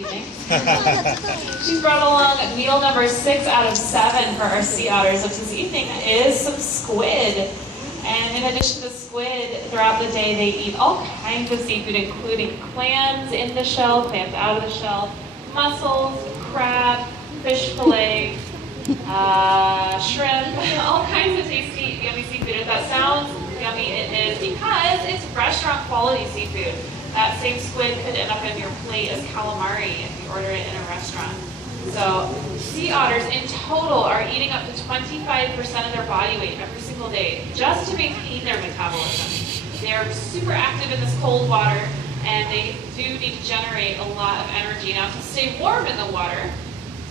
evening. She's brought along meal number 6 out of 7 for our sea otters, which this evening is some squid. And in addition to squid, throughout the day they eat all kinds of seafood, including clams in the shell, clams out of the shell, mussels, crab, fish fillet, shrimp, all kinds of tasty, yummy seafood. If that sounds yummy, it is because it's restaurant quality seafood. That same squid could end up on your plate as calamari if you order it in a restaurant. So sea otters in total are eating up to 25% of their body weight every single day just to maintain their metabolism. They're super active in this cold water and they do need to generate a lot of energy. Now to stay warm in the water,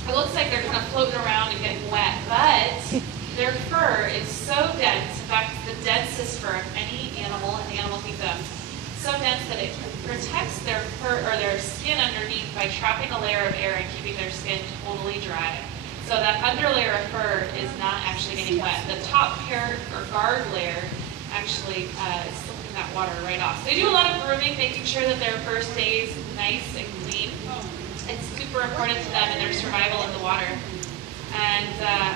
it looks like they're kind of floating around and getting wet, but their fur is so dense, in fact the densest fur of any animal in the animal kingdom, so dense that it protects their fur or their skin underneath by trapping a layer of air and keeping their skin totally dry. So that underlayer of fur is not actually getting wet. The top hair or guard layer actually is soaking that water right off. So they do a lot of grooming, making sure that their fur stays nice and clean. It's super important to them in their survival in the water. And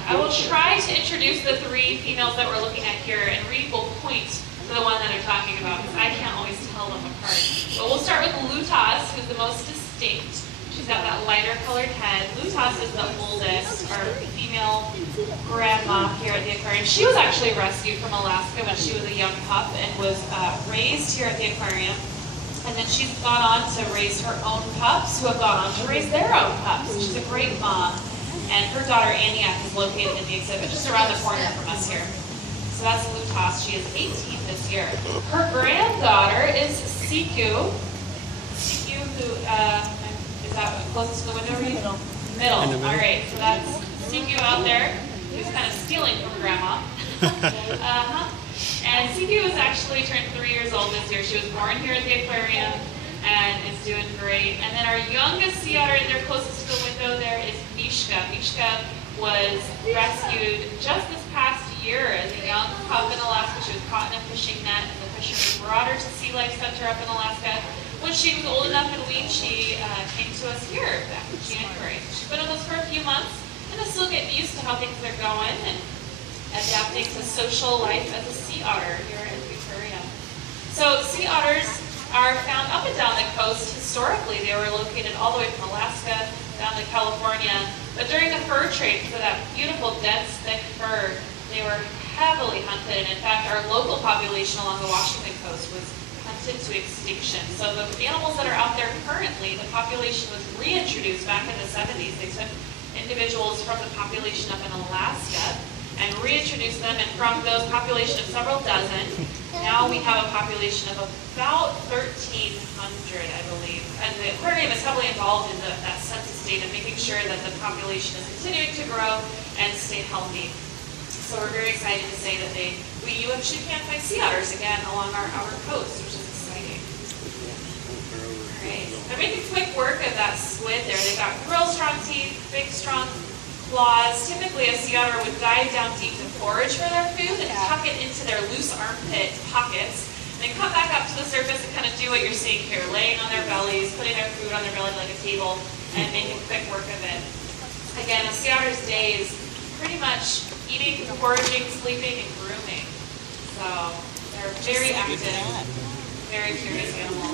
I will try to introduce the 3 females that we're looking at here, and Reed will point to the one that they're talking about, because I can't always tell them apart. But we'll start with Lutas, who's the most distinct. She's got that lighter colored head. Lutas is the oldest, our female grandma here at the aquarium. She was actually rescued from Alaska when she was a young pup and was raised here at the aquarium. And then she's gone on to raise her own pups, who have gone on to raise their own pups. She's a great mom. And her daughter, Aniak, is located in the exhibit just around the corner from us here. So that's Lutas. She is 18 this year. Her granddaughter is Siku. Siku, who is that closest to the window read? Middle. All right, so that's Siku out there, who's kind of stealing from Grandma. And Siku was actually turned 3 years old this year. She was born here at the aquarium and is doing great. And then our youngest sea otter in there closest to the window there is Mishka. Mishka was rescued just this past year as a young pup in Alaska. She was caught in a fishing net, and the fishermen brought her to Sea Life Center up in Alaska. When she was old enough and weaned, she came to us here back in January. She's been with us for a few months and is still getting used to how things are going and adapting to social life as a sea otter here in the aquarium. So sea otters are found up and down the coast. Historically, they were located all the way from Alaska down to California. But during the fur trade, for that beautiful, dense, thick fur, they were heavily hunted. And in fact, our local population along the Washington coast was hunted to extinction. So the animals that are out there currently, the population was reintroduced back in the 70s. They took individuals from the population up in Alaska and reintroduced them, and from those population of several dozen, now we have a population of about 1,300, I believe. And the aquarium is heavily involved in that census data, making sure that the population is continuing to grow and stay healthy. So we're very excited to say that you actually can find sea otters again along our outer coast, which is exciting. All right, they're making quick work of that squid there. They've got real strong teeth, big strong claws. Typically a sea otter would dive down deep to forage for their food and tuck it into their loose armpit pockets, and then come back up to the surface and kind of do what you're seeing here, laying on their bellies, putting their food on their belly like a table, and making quick work of it. Again, a sea otter's day is pretty much eating, foraging, sleeping, and grooming. So they're very active, very curious animals.